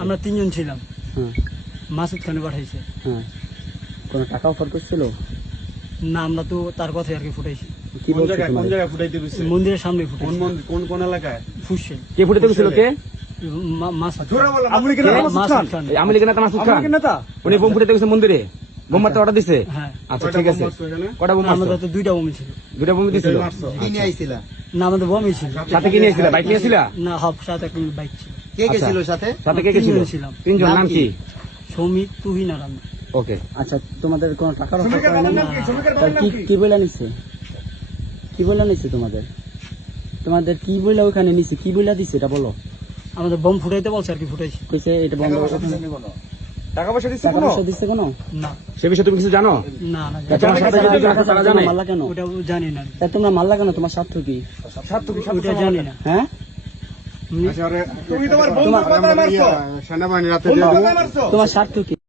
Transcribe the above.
আমরা তিনজন ছিলাম। হ্যাঁ মাসুদ খানে পাঠাইছে। হ্যাঁ কোনো টাকা অফার করছিল? না আমরা তো তার কথাই আর কি ফুটাইছি। কোন কোন মন্দিরের সামনে কোন কোন কোন এলাকায়? কে ফুটে কে? উনি বোম ফুটে গেছে মন্দিরে। বোম মারতে অর্ডার দিছে? হ্যাঁ। আচ্ছা ঠিক আছে। কটা বোম আমাদের তো দুইটা বমি ছিল। দুটা বোম দিছিল? দুইটাই মারছো? কি নিয়ে আইছিলা? না আমাদের বমি ছিল। সাথে কি নিয়েছিল বাইক নিয়েছিল না হাফ সাথে বাইক ছিল। কে গেছিল সাথে? সাথে কে তিনজন ছিলাম। তিনজন নাম নাম কি? কি? সৌমিক তুহিন আর আমি। ওকে। আচ্ছা তোমাদের কোনো টাকার অফার শ্রমিকের? নাম কি? শ্রমিকের নাম কি কি? কি বলে নিছে? কি বলে নিছে তোমাদের? তোমাদের কি বলে ওখানে নিছে? কি বলে দিছে এটা বলো। আমাদের বম ফুটাইতে বলছে আর কি ফুটাইছি। কইছে এটা বন্ধ টাকা পয়সা দিচ্ছে টাকা কোনো? পয়সা দিচ্ছে কোনো? না। সে বিষয়ে তুমি কিছু জানো? না না তা তোমার সাথে যদি কোনো কথা জানে? মাল্লা কেন? ওটা জানি না। তা তোমরা মাল্লা কেন? তোমার স্বার্থ কি? স্বার্থ কি? ওটা জানি না। হ্যাঁ? তোমার স্বার্থ কি?